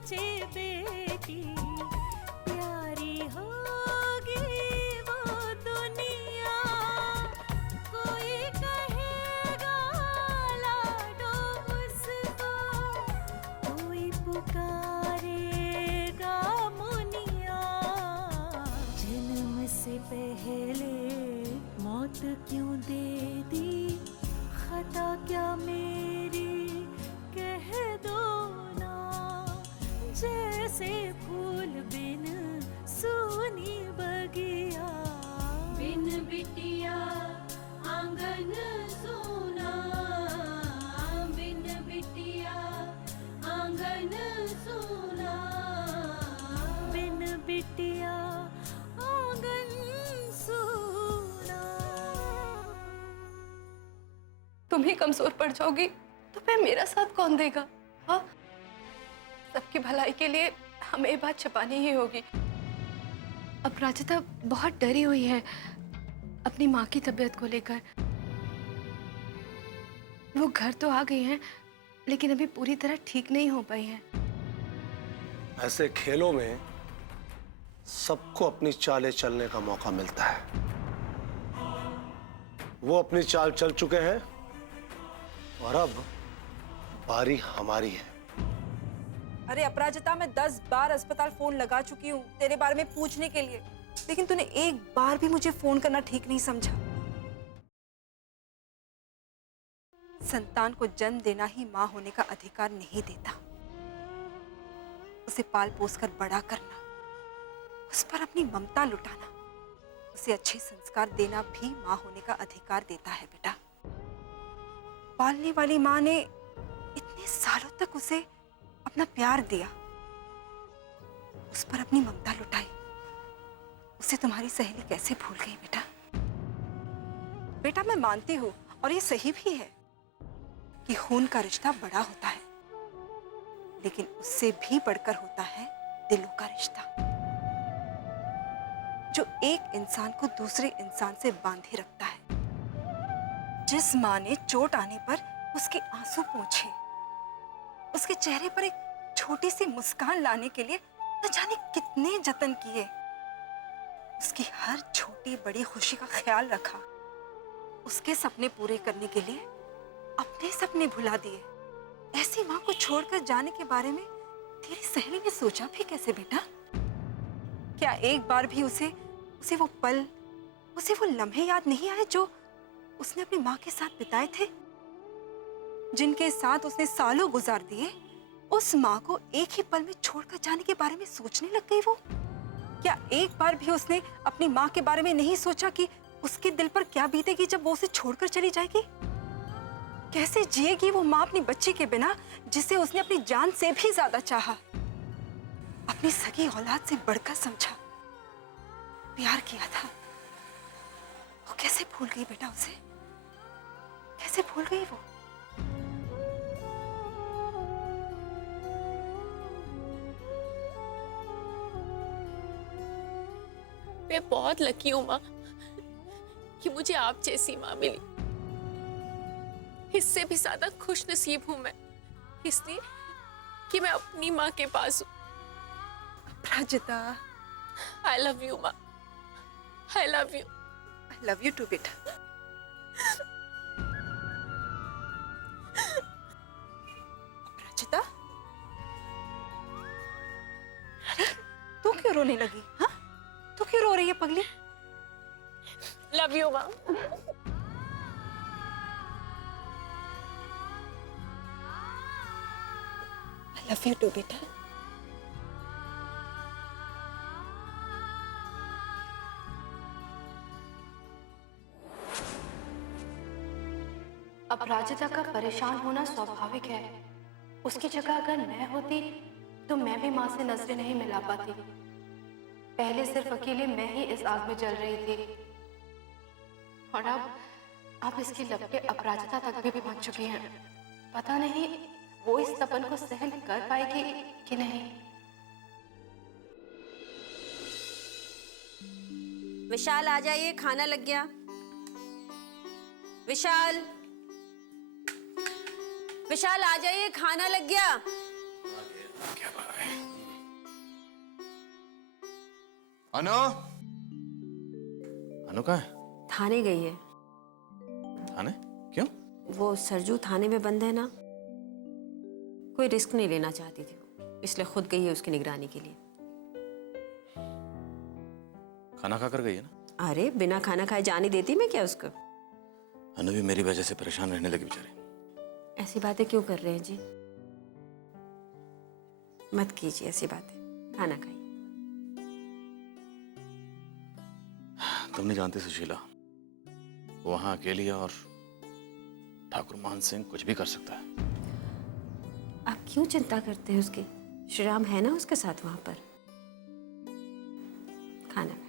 सोचे बेटी प्यारी होगी वो दुनिया, कोई कहेगा लाडो उसको, कोई पुकारेगा मुनिया। जन्म से पहले मौत क्यों दे दी, खता क्या मेरी कह दो ना। जैसे फूल बिन सूनी बगिया, बिन बिटिया आंगन सूना, बिन बिटिया आंगन सूना, बिन बिटिया आंगन सूना। तुम ही कमजोर पड़ जाओगी तो फिर मेरा साथ कौन देगा? हाँ, सबकी भलाई के लिए हमें ये बात छुपानी ही होगी। अपराजिता बहुत डरी हुई है अपनी माँ की तबीयत को लेकर। वो घर तो आ गई हैं, लेकिन अभी पूरी तरह ठीक नहीं हो पाई हैं। ऐसे खेलों में सबको अपनी चालें चलने का मौका मिलता है। वो अपनी चाल चल चुके हैं और अब बारी हमारी है। अरे अपराजिता, मैं 10 बार अस्पताल फोन लगा चुकी हूँ तेरे बारे में पूछने के लिए, लेकिन तूने एक बार भी मुझे फोन करना ठीक नहीं समझा। संतान को जन्म देना ही माँ होने का अधिकार नहीं देता। उसे पाल पोस कर बड़ा करना, उस पर अपनी ममता लुटाना, उसे अच्छे संस्कार देना भी माँ होने का अधिकार देता है बेटा। पालने वाली माँ ने इतने सालों तक उसे अपना प्यार दिया, उस पर अपनी ममता लुटाई, उसे तुम्हारी सहेली कैसे भूल गई बेटा? बेटा मैं मानती हूँ और ये सही भी है कि खून का रिश्ता बड़ा होता है, लेकिन उससे भी बढ़कर होता है दिलों का रिश्ता, जो एक इंसान को दूसरे इंसान से बांधे रखता है। जिस माँ ने चोट आने पर उसके आंसू पोंछे, उसके चेहरे पर एक छोटी सी मुस्कान लाने के लिए न जाने कितने जतन किए, उसकी हर छोटी बड़ी खुशी का ख्याल रखा, उसके सपने पूरे करने के लिए अपने सपने भुला दिए, ऐसी माँ को छोड़कर जाने के बारे में तेरी सहेली ने सोचा भी कैसे बेटा? क्या एक बार भी उसे वो पल, उसे वो लम्हे याद नहीं आए जो उसने अपनी माँ के साथ बिताए थे, जिनके साथ उसने सालों गुजार दिए? उस माँ को एक ही पल में छोड़कर जाने के बारे में सोचने लग गई वो? क्या एक बार भी उसने अपनी माँ के बारे में नहीं सोचा कि उसके दिल पर क्या बीतेगी जब वो उसे छोड़कर चली जाएगी? कैसे जिएगी वो माँ अपनी बच्ची के बिना, जिसे उसने अपनी जान से भी ज्यादा चाहा, अपनी सगी औलाद से बढ़कर समझा, प्यार किया था? वो कैसे भूल गई बेटा उसे? कैसे भूल गई वो? मैं बहुत लकी हूँ माँ कि मुझे आप जैसी माँ मिली। इससे भी ज्यादा खुश नसीब हूँ मैं, इसलिए कि मैं अपनी माँ के पास हूँ। अपराजिता, आई लव यू माँ, I love you. I love you too बेटा। अपराजिता, अरे तू क्यों रोने लगी? हाँ, तू क्यों रो रही है पगली? लव यू माँ। आई लव यू टू बेटा। अपराजिता का परेशान होना स्वाभाविक है। उसकी जगह अगर मैं होती तो मैं भी माँ से नजरें नहीं मिला पाती। पहले सिर्फ अकेले मैं ही इस आग में जल रही थी, और अब इसकी लपटें अपराजिता तक भी पहुंच चुकी हैं। पता नहीं वो इस तपन को सहन कर पाएगी कि नहीं। विशाल आ जाइए, खाना लग गया। विशाल, विशाल आ जाइए, खाना लग गया। क्या बात है? अनु, अनु कहाँ है? थाने गई है। थाने? क्यों? वो सरजू थाने में बंद है ना, कोई रिस्क नहीं लेना चाहती थी वो, इसलिए खुद गई है उसकी निगरानी के लिए। खाना खाकर गई है ना? अरे बिना खाना खाए जाने देती मैं क्या उसको? अनु भी मेरी वजह से परेशान रहने लगी बेचारी। ऐसी बातें क्यों कर रहे हैं जी? मत कीजिए ऐसी बातें, खाना खाइए। तुम नहीं जानती सुशीला, वो वहां अकेली है और ठाकुर मान सिंह कुछ भी कर सकता है। आप क्यों चिंता करते हैं उसकी? श्री राम है ना उसके साथ वहां पर। खाना खाइए।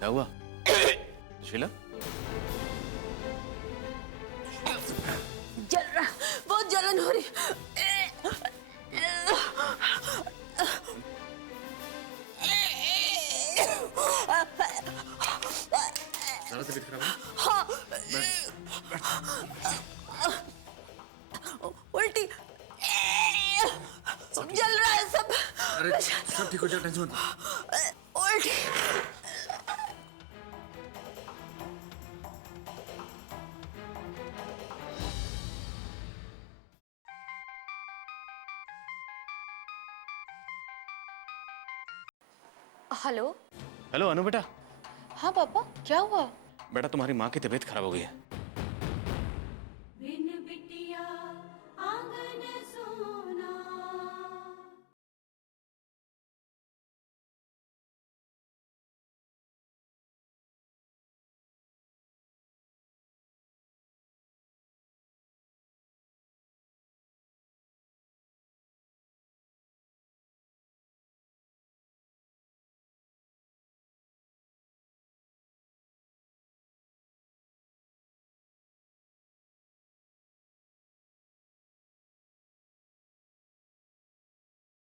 क्या हुआ सुशीला? जल रहा, बहुत जलन हो रही। ज़्यादा तबीयत खराब है? हाँ। उल्टी जल रहा है सब। अरे सब ठीक हो जाए, टेंशन मत। उल्टी। हेलो। हेलो अनु बेटा। हाँ पापा, क्या हुआ? बेटा तुम्हारी माँ की तबीयत खराब हो गई है। बिन बिटिया आंगन सोना।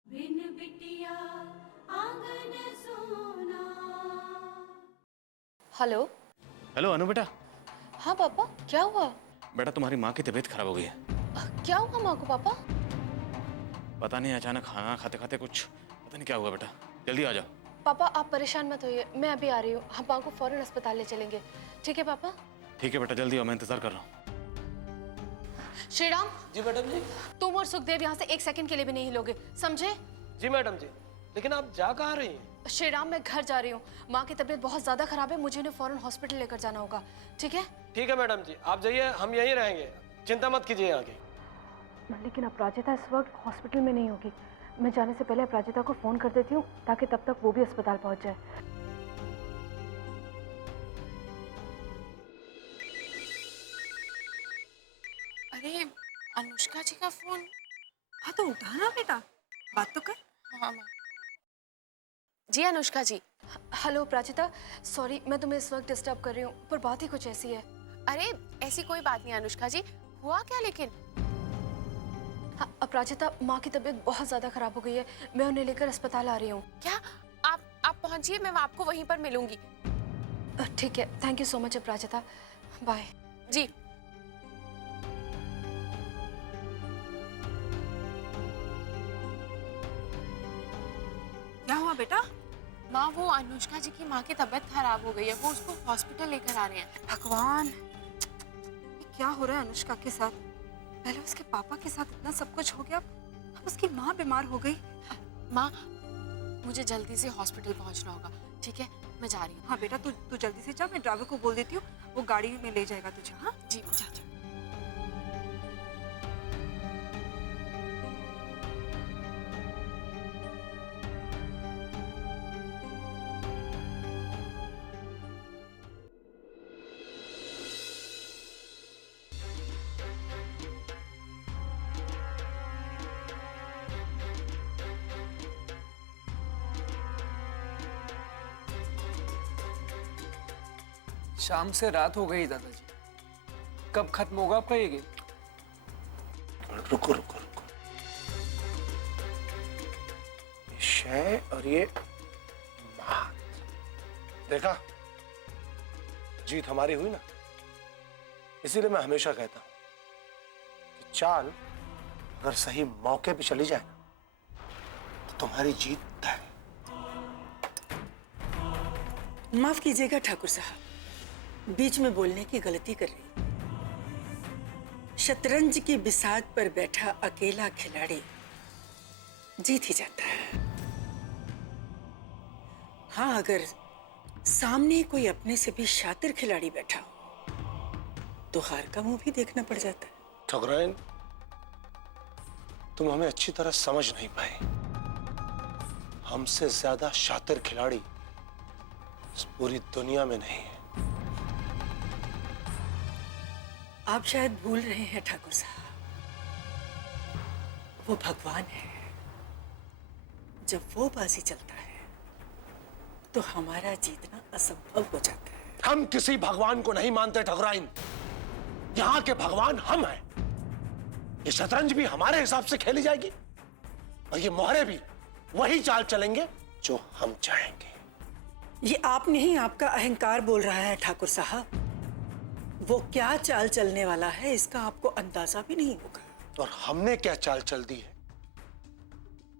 बिन बिटिया आंगन सोना। हेलो। हेलो अनु बेटा। हाँ पापा, क्या हुआ? बेटा तुम्हारी माँ की तबीयत खराब हो गई है। क्या हुआ माँ को पापा? पता नहीं, अचानक खाना खाते खाते कुछ पता नहीं क्या हुआ। बेटा जल्दी आ जाओ। पापा आप परेशान मत होइए, मैं अभी आ रही हूँ। हम माँ को फौरन अस्पताल ले चलेंगे, ठीक है पापा? ठीक है बेटा, जल्दी आओ, मैं इंतजार कर रहा हूँ। श्रीराम। जी मैडम जी। तुम और सुखदेव यहाँ से एक सेकंड के लिए भी नहीं हिलोगे, समझे? जी मैडम जी, लेकिन आप जा कहाँ रही हैं? श्रीराम मैं घर जा रही हूँ, माँ की तबीयत बहुत ज्यादा खराब है, मुझे उन्हें फौरन हॉस्पिटल लेकर जाना होगा, ठीक है? ठीक है मैडम जी, आप जाइए, हम यहीं रहेंगे, चिंता मत कीजिए यहाँ की। लेकिन अपराजिता इस वक्त हॉस्पिटल में नहीं होगी। मैं जाने से पहले अपराजिता को फोन कर देती हूँ ताकि तब तक वो भी अस्पताल पहुँच जाए। अरे अनुष्का जी का फोन। हाँ तो उठाना बेटा, बात तो कर। हाँ माँ। जी अनुष्का जी। हेलो प्राचिता, सॉरी मैं तुम्हें इस वक्त डिस्टर्ब कर रही हूँ, पर बात ही कुछ ऐसी है। अरे ऐसी कोई बात नहीं अनुष्का जी, हुआ क्या लेकिन? हाँ अपराजिता, माँ की तबीयत बहुत ज्यादा खराब हो गई है, मैं उन्हें लेकर अस्पताल आ रही हूँ। क्या? आप पहुँचिए, मैं आपको वहीं पर मिलूंगी। ठीक है, thank you so much Aparajita, bye. जी। क्या हुआ बेटा? माँ वो अनुष्का जी की माँ की तबीयत खराब हो गई है, वो उसको हॉस्पिटल लेकर आ रहे हैं। भगवान, ये क्या हो रहा है अनुष्का के साथ? पहले उसके पापा के साथ इतना सब कुछ हो गया, अब उसकी माँ बीमार हो गई। माँ मुझे जल्दी से हॉस्पिटल पहुंचना होगा, ठीक है? मैं जा रही हूँ। हाँ बेटा, तू जल्दी से जा, मैं ड्राइवर को बोल देती हूँ, वो गाड़ी में ले जाएगा तुझे। हाँ जी जा जा। शाम से रात हो गई दादाजी, कब खत्म होगा आपका ये गेम? रुको रुको रुको, ये शय और ये मात, देखा जीत हमारी हुई ना। इसीलिए मैं हमेशा कहता हूं कि चाल अगर सही मौके पे चली जाए ना तो तुम्हारी जीत तय। माफ कीजिएगा ठाकुर साहब, बीच में बोलने की गलती कर रही। शतरंज की बिसात पर बैठा अकेला खिलाड़ी जीत ही जाता है। हाँ, अगर सामने कोई अपने से भी शातिर खिलाड़ी बैठा हो तो हार का मुंह भी देखना पड़ जाता है। ठकुराइन, तुम हमें अच्छी तरह समझ नहीं पाए। हमसे ज्यादा शातिर खिलाड़ी इस पूरी दुनिया में नहीं है। आप शायद भूल रहे हैं ठाकुर साहब, वो भगवान है। जब वो बाजी चलता है तो हमारा जीतना असंभव हो जाता है। हम किसी भगवान को नहीं मानते ठकुराइन, यहाँ के भगवान हम हैं। ये शतरंज भी हमारे हिसाब से खेली जाएगी और ये मोहरे भी वही चाल चलेंगे जो हम चाहेंगे। ये आप नहीं, आपका अहंकार बोल रहा है ठाकुर साहब। वो क्या चाल चलने वाला है इसका आपको अंदाजा भी नहीं होगा। और हमने क्या चाल चल दी है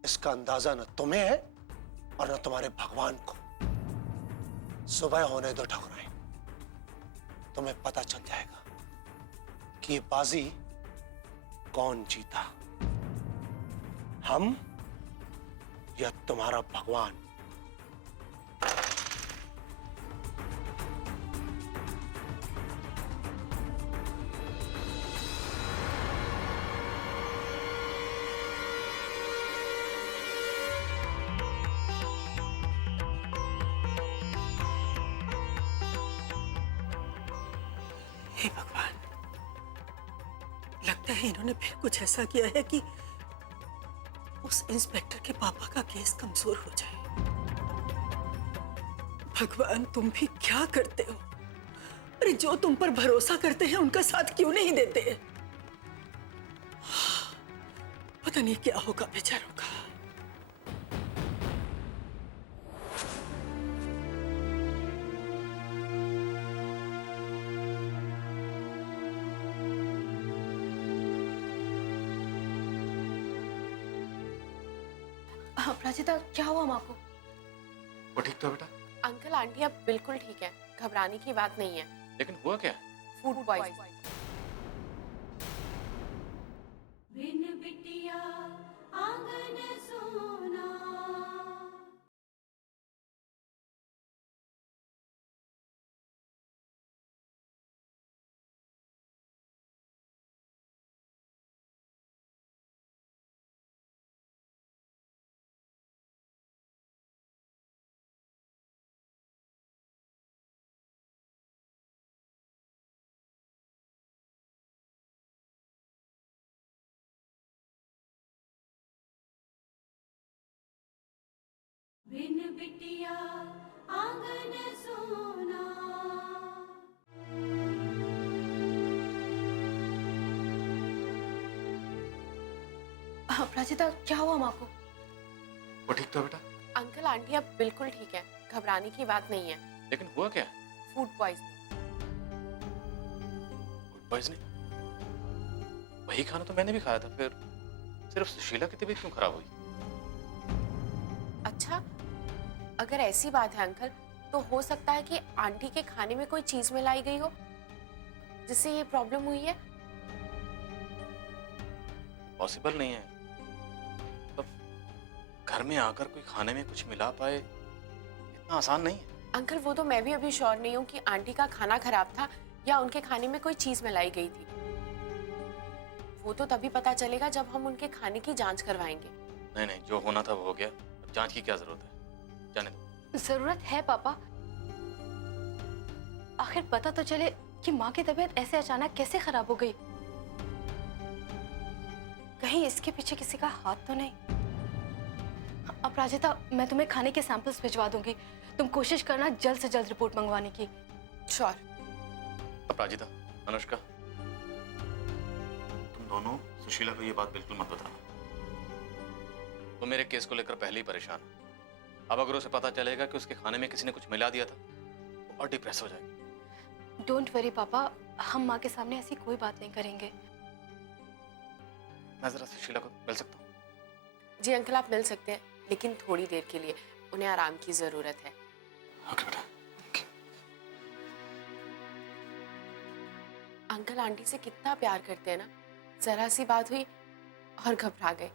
इसका अंदाजा न तुम्हें है और न तुम्हारे भगवान को। सुबह होने दो ठकुराइन, तुम्हें पता चल जाएगा कि ये बाजी कौन जीता, हम या तुम्हारा भगवान। हे भगवान, लगता है इन्होंने फिर कुछ ऐसा किया है कि उस इंस्पेक्टर के पापा का केस कमजोर हो जाए। भगवान, तुम भी क्या करते हो? अरे जो तुम पर भरोसा करते हैं उनका साथ क्यों नहीं देते? पता नहीं क्या होगा बेचारों का। प्राचिता, क्या हुआ माँ को? वो ठीक तो बेटा? अंकल आंटी अब बिल्कुल ठीक है, घबराने की बात नहीं है। लेकिन हुआ क्या? Food poison. बिन बिटिया आंगन सोना। बिन बिटिया आंगन सोना। प्राचिता, क्या हुआ माँ को? वो ठीक तो बेटा? अंकल आंटी अब बिल्कुल ठीक है, घबराने की बात नहीं है। लेकिन हुआ क्या? Food poison. Food poisoning? वही खाना तो मैंने भी खाया था, फिर सिर्फ सुशीला की तबीयत क्यों खराब हुई? अच्छा, अगर ऐसी बात है अंकल, तो हो सकता है कि आंटी के खाने में कोई चीज मिलाई गई हो जिससे ये प्रॉब्लम हुई है। पॉसिबल नहीं है। अब घर में आकर कोई खाने में कुछ मिला पाए इतना आसान नहीं है। अंकल, वो तो मैं भी अभी श्योर नहीं हूँ कि आंटी का खाना खराब था या उनके खाने में कोई चीज मिलाई गई थी। वो तो तभी पता चलेगा जब हम उनके खाने की जांच करवाएंगे। नहीं नहीं, जो होना था वो हो गया, अब जांच की क्या जरूरत है? जाने दो। जरूरत है पापा, आखिर पता तो चले कि माँ की तबीयत ऐसे अचानक कैसे खराब हो गई। कहीं इसके पीछे किसी का हाथ तो नहीं? अब प्राजिता, मैं तुम्हें खाने के सैंपल्स भिजवा दूंगी, तुम कोशिश करना जल्द से जल्द रिपोर्ट मंगवाने की। श्योर। अपराजिता, अनुष्का, तुम दोनों सुशीला को ये बात बिल्कुल मत बताना। वो मेरे केस को लेकर पहले ही परेशान है। अब अगर उसे पता चलेगा कि उसके खाने में किसी ने कुछ मिला दिया था, वो और डिप्रेस हो जाएगी। डोंट वरी पापा, हम माँ के सामने ऐसी कोई बात नहीं करेंगे। मैं जरा सुशीला को मिल सकता हूँ? जी अंकल, आप मिल सकते हैं, लेकिन थोड़ी देर के लिए। उन्हें आराम की जरूरत है। ओके बेटा। अंकल आंटी से कितना प्यार करते हैं ना, जरा सी बात हुई और घबरा गए।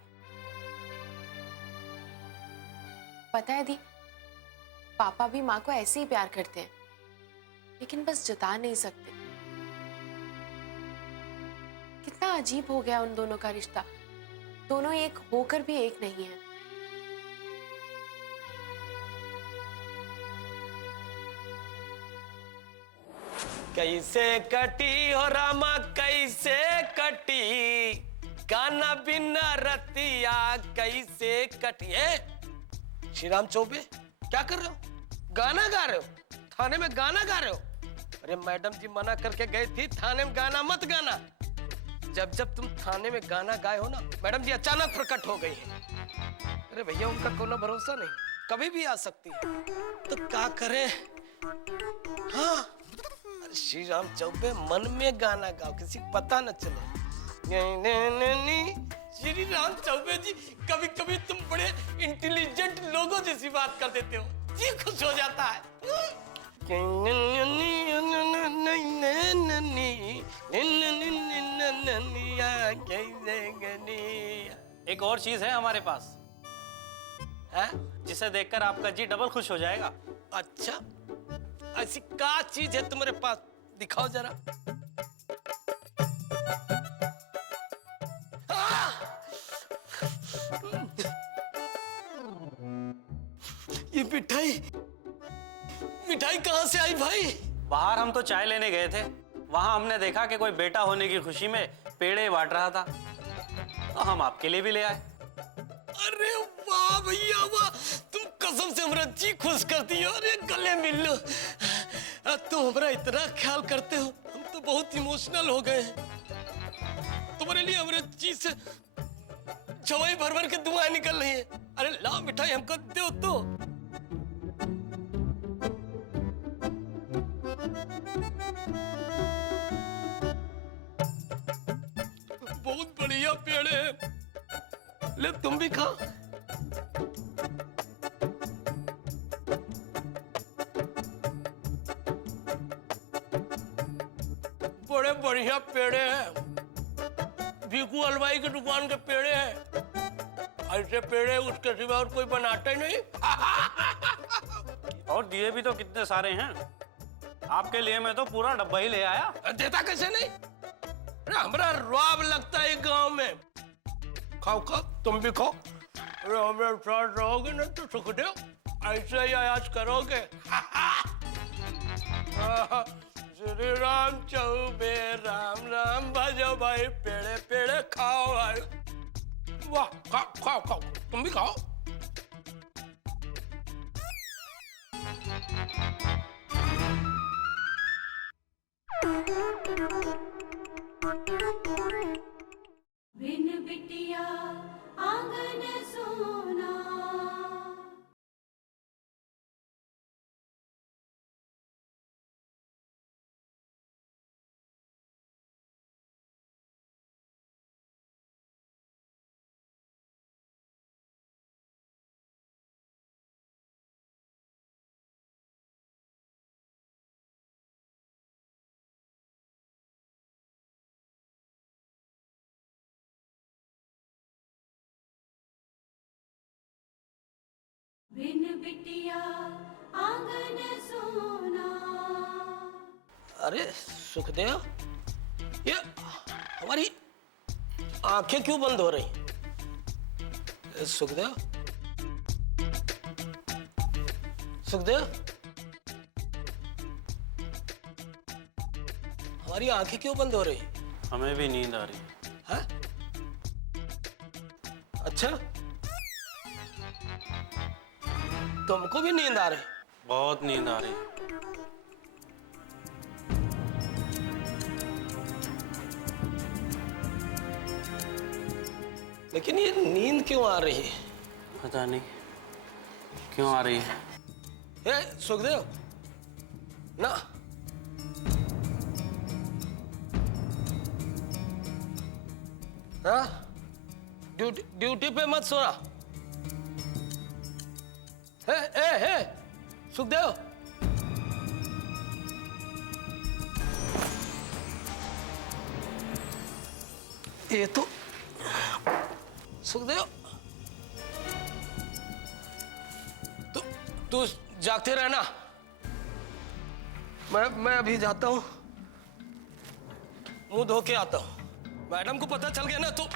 पता है दी, पापा भी माँ को ऐसे ही प्यार करते हैं, लेकिन बस जता नहीं सकते। कितना अजीब हो गया उन दोनों का रिश्ता। दोनों एक होकर भी एक नहीं है। कैसे कटी हो रामा कैसे कटी, गाना बिना रतिया कैसे कटी है। श्री राम चौबे, क्या कर रहे हो? गाना गा रहे हो? थाने में गाना गा रहे हो? अरे मैडम जी मना करके गई थी थाने में गाना मत गाना। जब जब तुम थाने में गाना गाए हो ना, मैडम जी अचानक प्रकट हो गई है। अरे भैया उनका कोई भरोसा नहीं, कभी भी आ सकती है, तो क्या करे। हाँ श्री राम चौबे, मन में गाना गाओ, किसी को पता न चले। श्री राम चौबे जी, कभी कभी तुम बड़े इंटेलिजेंट लोगों जैसी बात कर देते हो, जी खुश हो जाता है। एक और चीज है हमारे पास है, जिसे देखकर आपका जी डबल खुश हो जाएगा। अच्छा, ऐसी क्या चीज है तुम्हारे पास, दिखाओ जरा। ये मिठाई कहां से आई भाई? बाहर हम तो चाय लेने गए थे, वहां हमने देखा कि कोई बेटा होने की खुशी में पेड़े बांट रहा था, तो हम आपके लिए भी ले आए। अरे वाह भैया वाह, तुम कसम से हमारा जी खुश करती हो। अरे गले मिल लो, तुम हमारा इतना ख्याल करते हो, हम तो बहुत इमोशनल हो गए हैं। तुम्हारे लिए हमारे जी से जवाई भर भर के दुआएं निकल रही है। अरे लाओ मिठाई हमको दो तो। बहुत बढ़िया पेड़ है, ले तुम भी खाओ। बड़े बढ़िया पेड़े हैं, भीखू हलवाई की दुकान के पेड़े हैं। ऐसे पेड़े उसके सिवा और कोई बनाता ही नहीं। और दिए भी तो कितने सारे हैं, आपके लिए मैं तो पूरा डब्बा ही ले आया। देता कैसे नहीं? अरे हमारा रुआब लगता है गांव में। खाओ खाओ, तुम भी खाओ। अरे हमारे साथ रहोगे ना तो सुखदेव, ऐसे ही आयास करोगे। श्री राम चौबे राम राम भजो भाई, पेड़े पेड़े खाओ भाई। वाह, खाओ खाओ खाओ, तुम भी खाओ। बिन बिटिया आंगन सोना। बिन बिटिया आंगन सोना। अरे सुखदेव, ये हमारी आंखें क्यों बंद हो रही? सुखदेव, सुखदेव, हमारी आंखें क्यों बंद हो रही? हमें भी नींद आ रही है। अच्छा, तुमको भी नींद आ रही? बहुत नींद आ रही। लेकिन ये नींद क्यों आ रही है? पता नहीं क्यों आ रही है। सुखदेव ना, हाँ ड्यूटी पे मत सोना। हे सुखदेव, ये तो सुखदेव, तू जागते रहना। मैं अभी जाता हूँ, मुंह धो के आता हूँ। मैडम को पता चल गया ना तो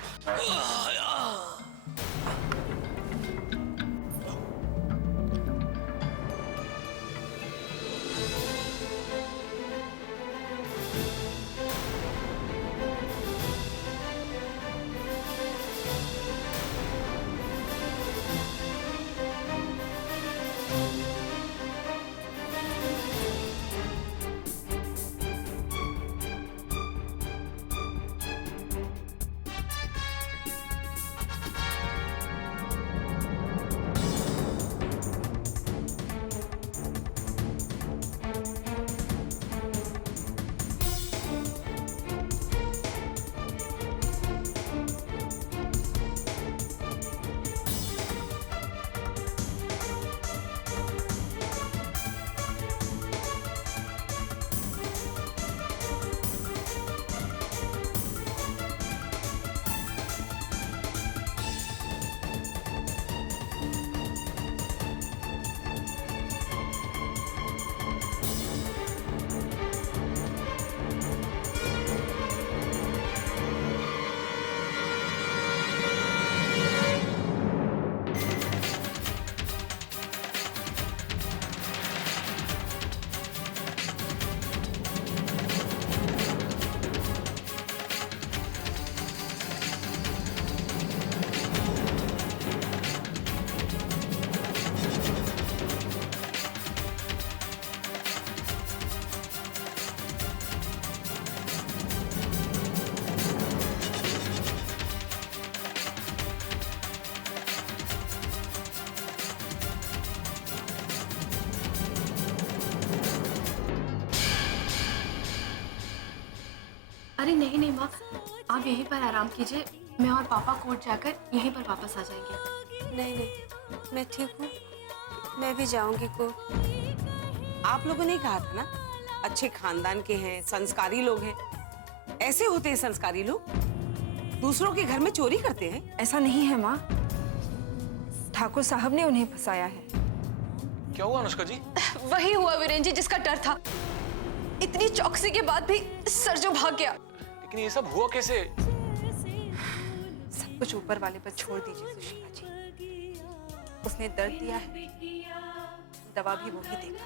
अरे नहीं नहीं माँ, आप यहीं पर आराम कीजिए। मैं और पापा कोर्ट जाकर यहीं पर वापस आ जाएंगे। नहीं नहीं, मैं ठीक हूँ, मैं भी जाऊंगी कोर्ट। आप लोगों ने कहा था ना, अच्छे खानदान के हैं, संस्कारी लोग हैं। ऐसे होते हैं संस्कारी लोग, दूसरों के घर में चोरी करते हैं। ऐसा नहीं है माँ, ठाकुर साहब ने उन्हें फंसाया है। क्या हुआ अनुष्का जी? वही हुआ वीरेंद्र जी जिसका डर था। इतनी चौकसी के बाद भी सर जो भाग गया। लेकिन ये सब हुआ कैसे? सब कुछ ऊपर वाले पर छोड़ दीजिए सुशीला जी। उसने दर्द दिया है, दवा भी वही देगा।